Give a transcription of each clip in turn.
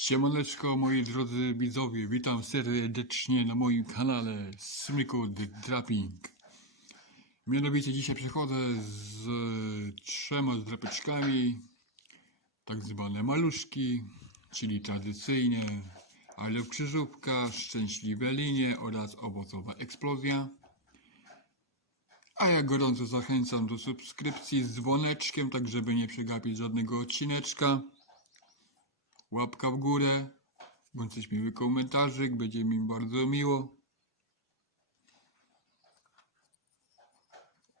Siemaneczko moi drodzy widzowie, witam serdecznie na moim kanale Smyku The Trapping. Mianowicie dzisiaj przychodzę z trzema zdrapeczkami, tak zwane maluszki, czyli tradycyjnie ale krzyżówka, szczęśliwe linie oraz owocowa eksplozja. A ja gorąco zachęcam do subskrypcji z dzwoneczkiem, tak żeby nie przegapić żadnego odcineczka łapka w górę, bądź coś miły komentarzyk, będzie mi bardzo miło.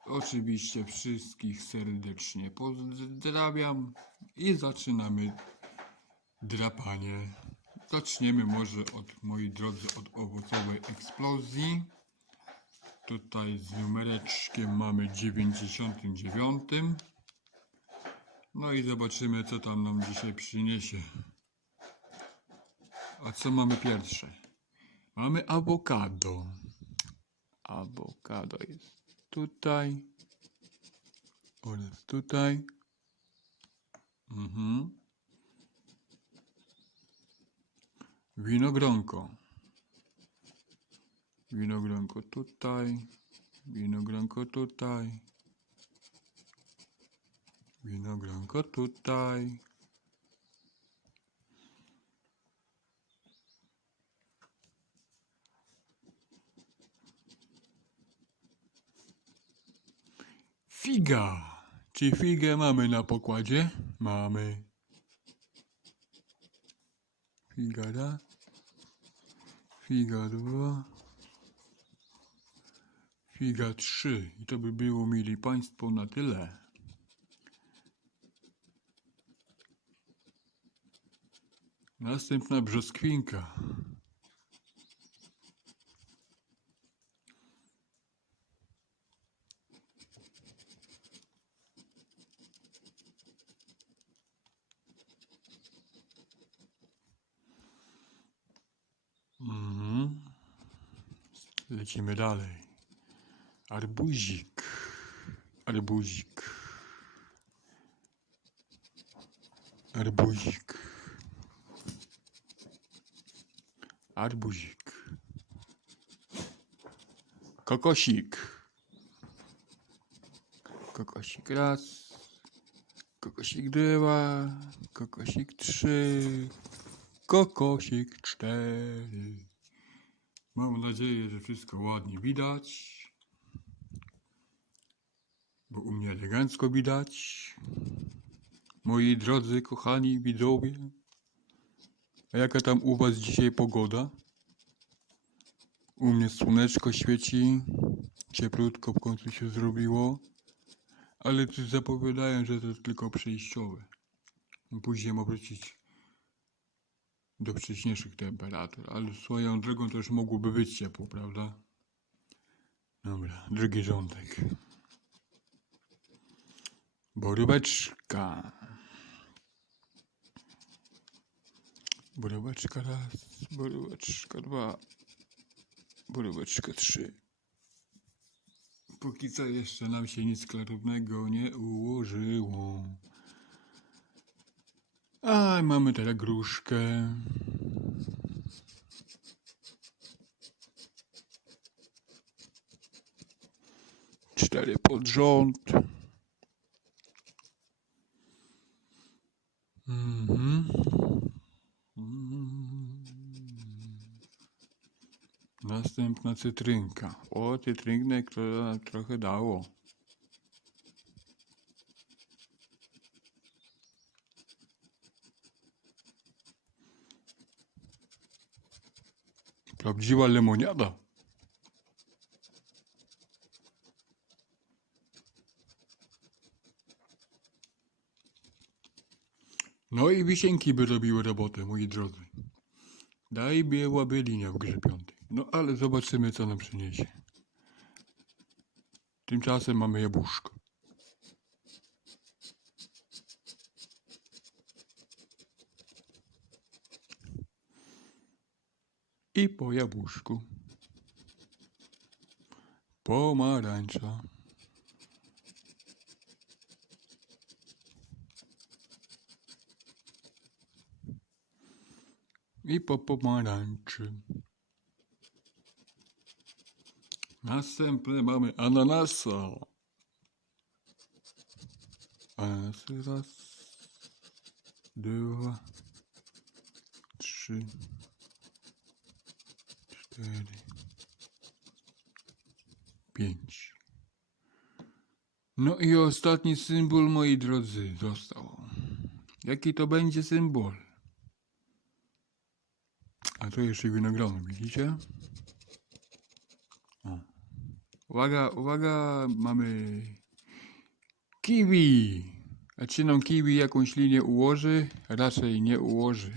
Oczywiście wszystkich serdecznie pozdrawiam i zaczynamy drapanie. Zaczniemy może od, moi drodzy, od owocowej eksplozji. Tutaj z numereczkiem mamy 99. No i zobaczymy, co tam nam dzisiaj przyniesie. A co mamy pierwsze? Mamy awokado. Awokado jest tutaj. Oraz tutaj. Mhm. Winogronko. Winogronko tutaj. Winogronko tutaj. Winogronko tutaj. Figa. Czy figę mamy na pokładzie? Mamy. Figa raz. Figa dwa. Figa trzy. I to by było, mieli Państwo, na tyle. Następna brzoskwinka. Lecimy dalej. Arbuzik. Arbuzik. Arbuzik. Arbuzik. Kokosik. Kokosik raz. Kokosik dwa. Kokosik trzy. Kokosik cztery. Mam nadzieję, że wszystko ładnie widać. Bo u mnie elegancko widać. Moi drodzy, kochani widzowie. A jaka tam u was dzisiaj pogoda? U mnie słoneczko świeci. Cieplutko w końcu się zrobiło. Ale tu zapowiadają, że to tylko przejściowe. Później ma wrócić do wcześniejszych temperatur. Ale swoją drogą już mogłoby być ciepło, prawda? Dobra, drugi rządek. Boróweczka. Boróweczka raz, boróweczka dwa, boróweczka trzy. Póki co jeszcze nam się nic klarownego nie ułożyło. A mamy teraz gruszkę. Cztery pod rząd. Mhm. Następna cytrynka. O, cytrynek to nam trochę dało. Prawdziwa lemoniada. No i wisienki by robiły robotę, moi drodzy. Daj byłaby linia w grze piątej. No ale zobaczymy, co nam przyniesie. Tymczasem mamy jabłuszko. I po jabłuszku. Pomarańcza. i po pomarańczy. Następny mamy ananasa. Ananasy raz, dwa, trzy, cztery, pięć. No i ostatni symbol, moi drodzy, został. Jaki to będzie symbol? A to jeszcze winogrona, widzicie? O. Uwaga, uwaga, mamy kiwi. A czy nam kiwi jakąś linię ułoży? Raczej nie ułoży.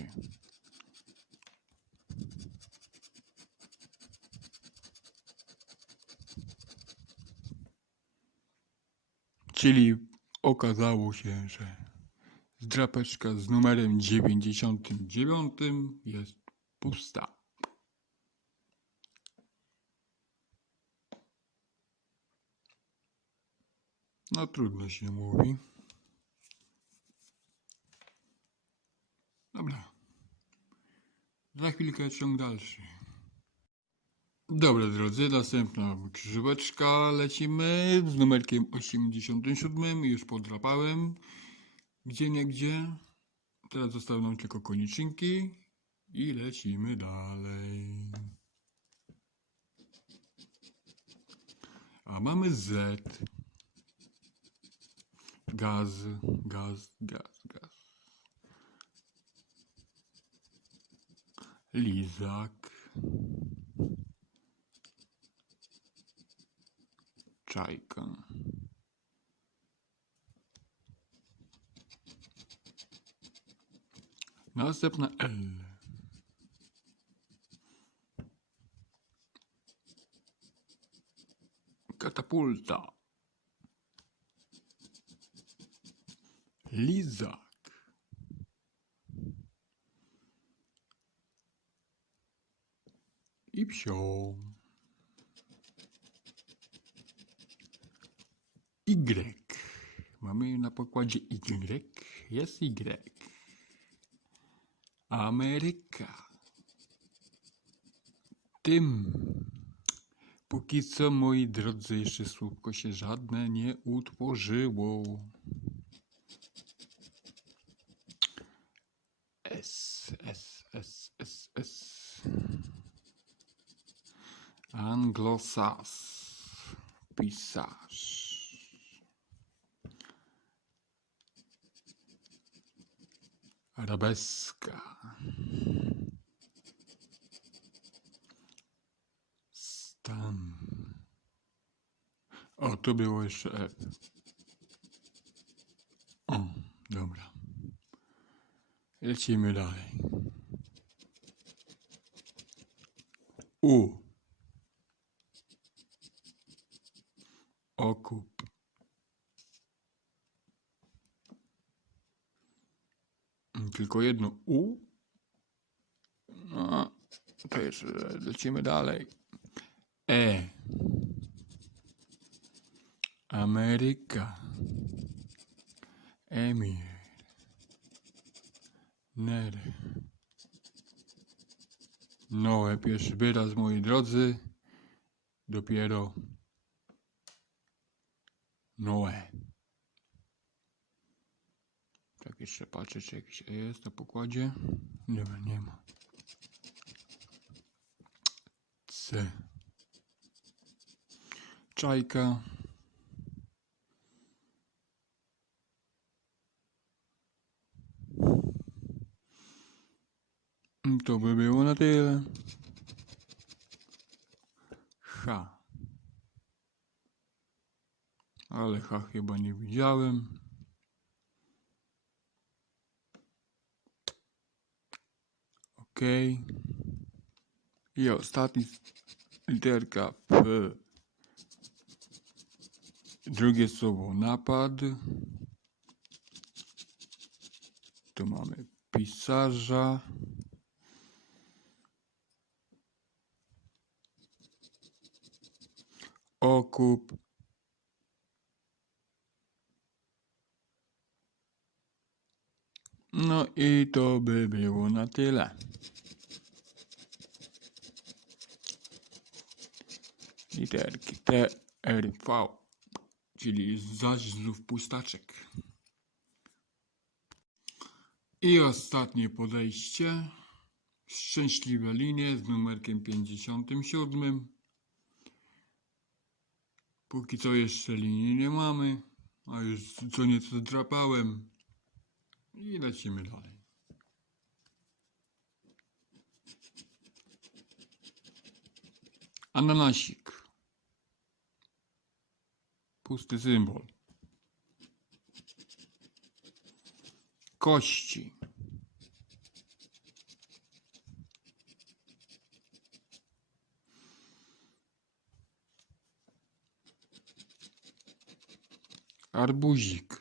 Czyli okazało się, że drapeczka z numerem 99 jest pusta. No trudno się mówi. Dobra. Za chwilkę ciąg dalszy. Dobra drodzy, następna krzyżóweczka lecimy z numerkiem 87, już podrapałem gdzie nie gdzie. Teraz zostały nam tylko koniczynki i lecimy dalej. A mamy Z. Gaz, gaz, gaz, gaz. Lizak. Czajka. Następna L. Katapulta. Lizak. I psio. Y. Mamy na pokładzie Y. Jest Y. Ameryka. Tym. Póki co, moi drodzy, jeszcze słówko się żadne nie utworzyło. S, S, S, S, S. Anglosas. Pisarz. Arabeska. Stan. O, tu było jeszcze F. O, dobra. Lecimy dalej. U. Okup. Tylko jedno U. No, to jeszcze lecimy dalej. E. Ameryka. Emir. Ner. Noe, pierwszy wyraz, moi drodzy. Dopiero Noe. Tak, jeszcze patrzę, czy jakiś E jest na pokładzie. Ma, nie ma. C. Czajka. To by było na tyle. H. Ale H chyba nie widziałem. I ostatni literka P. Drugie słowo napad. Tu mamy pisarza. Okup. No i to by było na tyle. Literki TRV, czyli zaś znów pustaczek. I ostatnie podejście. Szczęśliwe linie z numerkiem 57. Póki co jeszcze linii nie mamy, a już co nieco zdrapałem. I lecimy dalej. Ananasik. Pusty symbol. Kości. Arbuzik.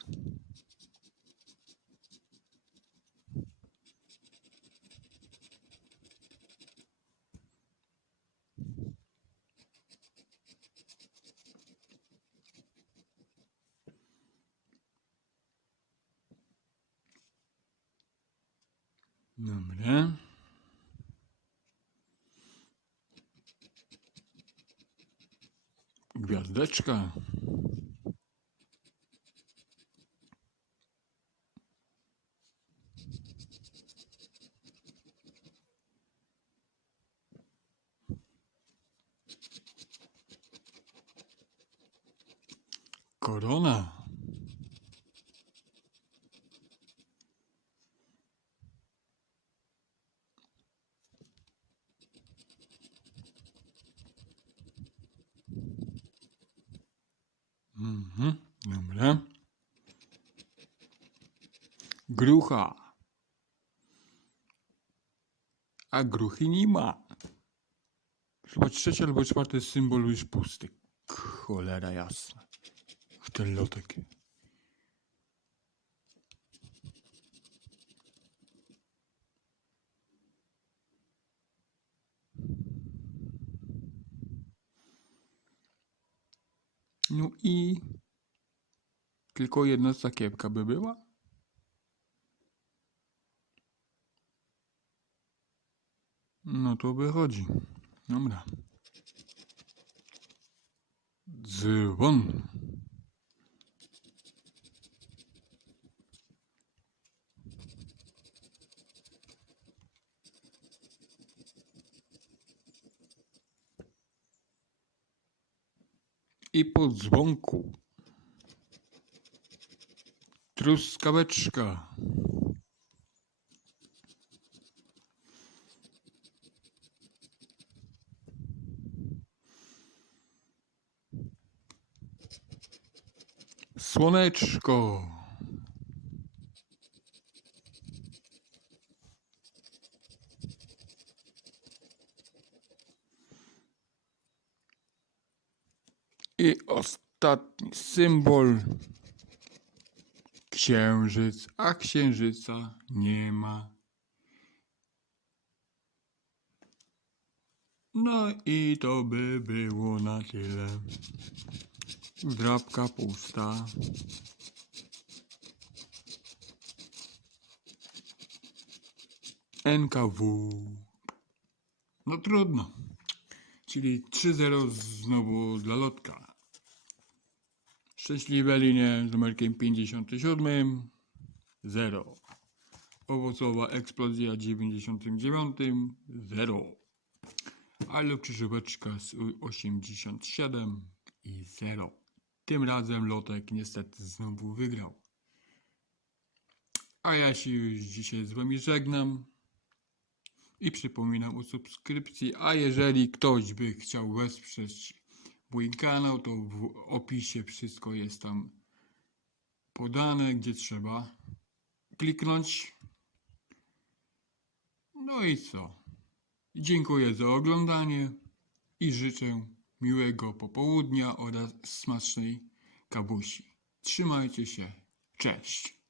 Dobra. Gwiazdeczka. Korona. Mhm, dobra. Grucha. A gruchy nie ma. Chyba trzeci albo czwarty symbol już pusty. Cholera jasna. Ten lotek. No i tylko jedna sakiewka by była? No to wychodzi. Dobra. Dzwon. I po dzwonku truskaweczka. Słoneczko. I ostatni symbol. Księżyc, a księżyca nie ma. No i to by było na tyle. Drapka pusta. NKW. No trudno. Czyli 3-0 znowu dla lotka. Szczęśliwe linie z numerkiem 57. 0. Owocowa eksplozja 99. 0. Ale krzyżóweczka z 87 i 0. Tym razem lotek niestety znowu wygrał. A ja się już dzisiaj z wami żegnam. I przypominam o subskrypcji, a jeżeli ktoś by chciał wesprzeć mój kanał, to w opisie wszystko jest tam podane, gdzie trzeba kliknąć. No i co? Dziękuję za oglądanie i życzę miłego popołudnia oraz smacznej kabusi. Trzymajcie się. Cześć.